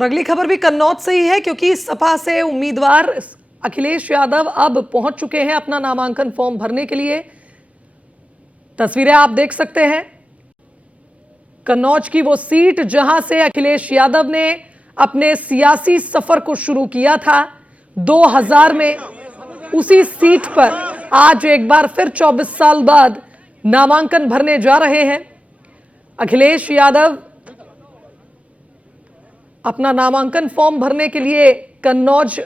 और अगली खबर भी कन्नौज से ही है, क्योंकि सपा से उम्मीदवार अखिलेश यादव अब पहुंच चुके हैं अपना नामांकन फॉर्म भरने के लिए। तस्वीरें आप देख सकते हैं, कन्नौज की वो सीट जहां से अखिलेश यादव ने अपने सियासी सफर को शुरू किया था 2000 में। उसी सीट पर आज एक बार फिर 24 साल बाद नामांकन भरने जा रहे हैं अखिलेश यादव। अपना नामांकन फॉर्म भरने के लिए कन्नौज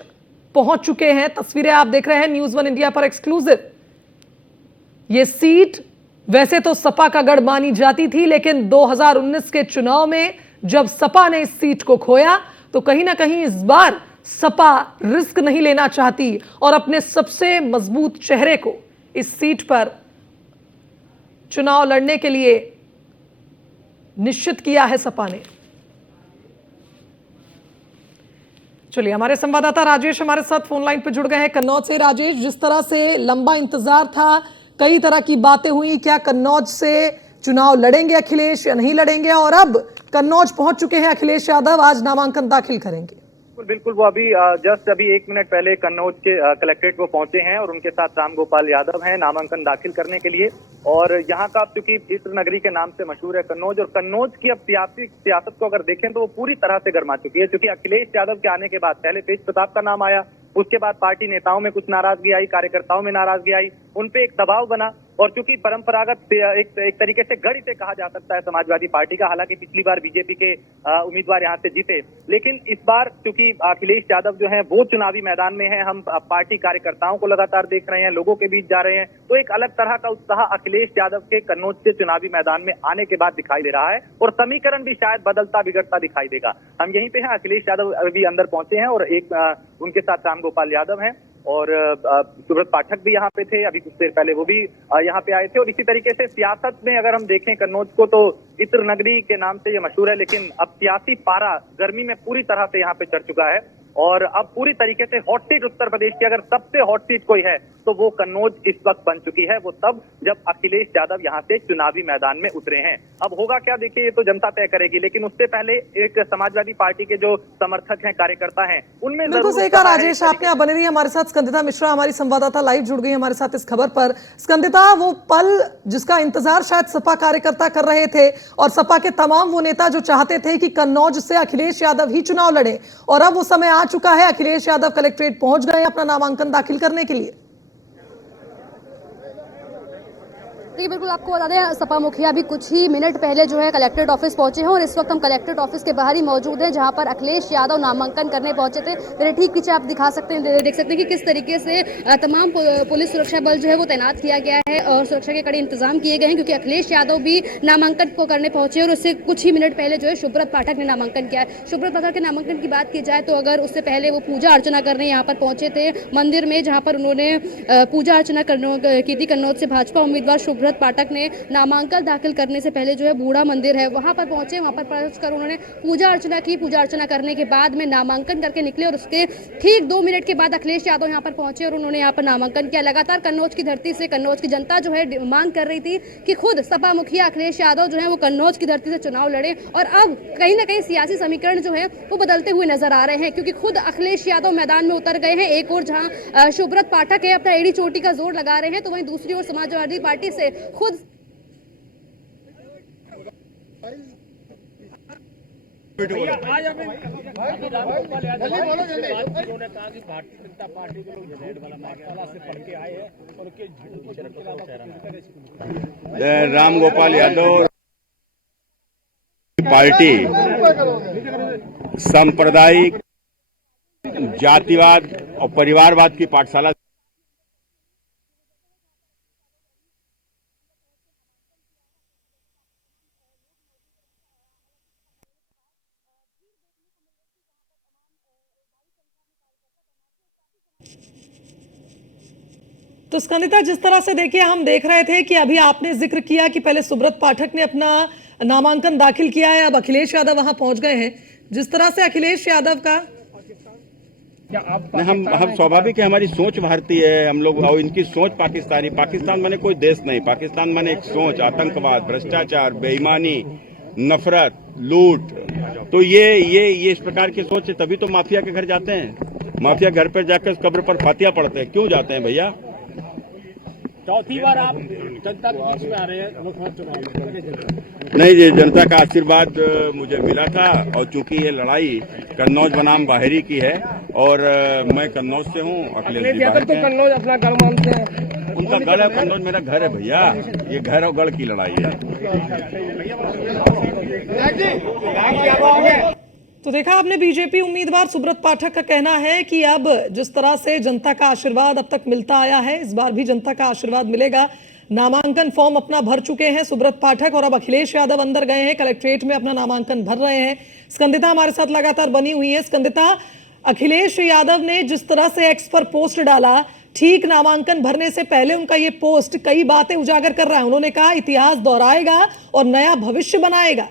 पहुंच चुके हैं। तस्वीरें आप देख रहे हैं न्यूज़ 1 इंडिया पर एक्सक्लूसिव। यह सीट वैसे तो सपा का गढ़ मानी जाती थी, लेकिन 2019 के चुनाव में जब सपा ने इस सीट को खोया तो कहीं ना कहीं इस बार सपा रिस्क नहीं लेना चाहती और अपने सबसे मजबूत चेहरे को इस सीट पर चुनाव लड़ने के लिए निश्चित किया है सपा ने। चलिए, हमारे संवाददाता राजेश हमारे साथ फोन लाइन पर जुड़ गए हैं कन्नौज से। राजेश, जिस तरह से लंबा इंतजार था, कई तरह की बातें हुई, क्या कन्नौज से चुनाव लड़ेंगे अखिलेश या नहीं लड़ेंगे, और अब कन्नौज पहुंच चुके हैं अखिलेश यादव, आज नामांकन दाखिल करेंगे। बिल्कुल, वो अभी जस्ट 1 मिनट पहले कन्नौज के कलेक्ट्रेट को पहुंचे हैं और उनके साथ राम गोपाल यादव हैं नामांकन दाखिल करने के लिए। और यहाँ का चूंकि इत्र नगरी के नाम से मशहूर है कन्नौज, और कन्नौज की अब सियासत को अगर देखें तो वो पूरी तरह से गर्मा चुकी है। क्योंकि अखिलेश यादव के आने के बाद पहले तेज प्रताप का नाम आया, उसके बाद पार्टी नेताओं में कुछ नाराजगी आई, कार्यकर्ताओं में नाराजगी आई, उनपे एक दबाव बना। और चूंकि परंपरागत एक तरीके से गढ़ इसे कहा जा सकता है समाजवादी पार्टी का, हालांकि पिछली बार बीजेपी के उम्मीदवार यहां से जीते, लेकिन इस बार चूंकि अखिलेश यादव जो हैं वो चुनावी मैदान में हैं, हम पार्टी कार्यकर्ताओं को लगातार देख रहे हैं, लोगों के बीच जा रहे हैं, तो एक अलग तरह का उत्साह अखिलेश यादव के कन्नौज से चुनावी मैदान में आने के बाद दिखाई दे रहा है और समीकरण भी शायद बदलता बिगड़ता दिखाई देगा। हम यहीं पे हैं, अखिलेश यादव अभी अंदर पहुंचे हैं और एक उनके साथ राम गोपाल यादव हैं और सुब्रत पाठक भी यहाँ पे थे, अभी कुछ देर पहले वो भी यहाँ पे आए थे। और इसी तरीके से सियासत में अगर हम देखें कन्नौज को, तो इत्र नगरी के नाम से ये मशहूर है, लेकिन अब सियासी पारा गर्मी में पूरी तरह से यहाँ पे चढ़ चुका है। और अब पूरी तरीके से हॉट सीट उत्तर प्रदेश की अगर सबसे हॉट सीट कोई है तो वो कन्नौज इस वक्त बन चुकी है। वो तब जब अखिलेश यादव यहाँ से चुनावी मैदान में उतरे हैं। अब होगा क्या, देखिए, ये तो जनता तय करेगी, लेकिन उससे पहले एक समाजवादी पार्टी के जो समर्थक हैं, कार्यकर्ता हैं, उनमें बिल्कुल सही कहा राजेश आपने। आप बने रही हमारे साथ। स्कंदिता मिश्रा हमारी संवाददाता लाइव जुड़ गई हमारे साथ इस खबर पर। स्कंदिता, वो पल जिसका इंतजार शायद सपा कार्यकर्ता कर रहे थे और सपा के तमाम वो नेता जो चाहते थे कि कन्नौज से अखिलेश यादव ही चुनाव लड़े, और अब वो समय आ चुका है, अखिलेश यादव कलेक्ट्रेट पहुंच गए अपना नामांकन दाखिल करने के लिए। जी बिल्कुल, आपको बता दें, सपा मुखिया भी कुछ ही मिनट पहले जो है कलेक्ट्रेट ऑफिस पहुंचे हैं और इस वक्त हम कलेक्ट्रेट ऑफिस के बाहर ही मौजूद हैं, जहां पर अखिलेश यादव नामांकन करने पहुंचे थे। मेरे ठीक पीछे आप दिखा सकते हैं, देख सकते हैं कि किस तरीके से तमाम पुलिस सुरक्षा बल जो है वो तैनात किया गया है और सुरक्षा के कड़े इंतजाम किए गए हैं, क्योंकि अखिलेश यादव भी नामांकन को करने पहुंचे और उससे कुछ ही मिनट पहले जो है सुब्रत पाठक ने नामांकन किया है। सुब्रत पाठक के नामांकन की बात की जाए तो अगर उससे पहले वो पूजा अर्चना करने यहाँ पर पहुंचे थे मंदिर में, जहाँ पर उन्होंने पूजा अर्चना की थी। कन्नौज से भाजपा उम्मीदवार सुब्रत पाठक ने नामांकन दाखिल करने से पहले जो है बूढ़ा मंदिर है वहां पर पहुंचे, वहां पर पहुंचकर उन्होंने पूजा अर्चना की। पूजा अर्चना करने के बाद में नामांकन करके निकले और उसके ठीक 2 मिनट के बाद अखिलेश यादव यहां पर पहुंचे और उन्होंने यहां पर नामांकन किया। लगातार कन्नौज की धरती से कन्नौज की जनता जो है मांग कर रही थी कि खुद सपा मुखिया अखिलेश यादव जो है वो कन्नौज की धरती से चुनाव लड़े, और अब कहीं ना कहीं सियासी समीकरण जो है वो बदलते हुए नजर आ रहे हैं, क्योंकि खुद अखिलेश यादव मैदान में उतर गए हैं। एक और जहां सुब्रत पाठक है अपना एड़ी चोटी का जोर लगा रहे हैं, तो वहीं दूसरी ओर समाजवादी पार्टी से खुद उन्होंने कहा कि भारतीय जनता पार्टी के लोग जेड वाला से पढ़ के आए हैं और उनके राम गोपाल यादव पार्टी सांप्रदायिक जातिवाद और परिवारवाद की पाठशाला तो स्कंदिता, जिस तरह से देखिए हम देख रहे थे कि अभी आपने जिक्र किया कि पहले सुब्रत पाठक ने अपना नामांकन दाखिल किया है, अब अखिलेश यादव वहां पहुंच गए हैं। जिस तरह से अखिलेश यादव का हम स्वाभाविक है, हमारी सोच भारतीय है, हम लोग, और इनकी सोच पाकिस्तानी। पाकिस्तान माने कोई देश नहीं, पाकिस्तान माने एक सोच, आतंकवाद, भ्रष्टाचार, बेईमानी, नफरत, लूट। तो ये इस प्रकार की सोच है, तभी तो माफिया के घर जाते हैं। माफिया घर पर जाकर उस कब्र पर फातिया पढ़ते हैं, क्यों जाते हैं भैया? चौथी बार आप जनता के बीच में आ रहे हैं लोकसभा चुनाव में। नहीं, ये जनता का आशीर्वाद मुझे मिला था, और चूंकि ये लड़ाई कन्नौज बनाम बाहरी की है और मैं कन्नौज से हूँ, अखिलेश जी बाहर के हैं। कन्नौज अपना गढ़ मानते हैं। उनका गढ़ है, कन्नौज मेरा घर है भैया। ये घर और गढ़ की लड़ाई है। तो देखा आपने, बीजेपी उम्मीदवार सुब्रत पाठक का कहना है कि अब जिस तरह से जनता का आशीर्वाद अब तक मिलता आया है, इस बार भी जनता का आशीर्वाद मिलेगा। नामांकन फॉर्म अपना भर चुके हैं सुब्रत पाठक, और अब अखिलेश यादव अंदर गए हैं, कलेक्ट्रेट में अपना नामांकन भर रहे हैं। स्कंदिता हमारे साथ लगातार बनी हुई है। स्कंदिता, अखिलेश यादव ने जिस तरह से एक्स पर पोस्ट डाला, ठीक नामांकन भरने से पहले उनका ये पोस्ट कई बातें उजागर कर रहा है। उन्होंने कहा इतिहास दोहराएगा और नया भविष्य बनाएगा।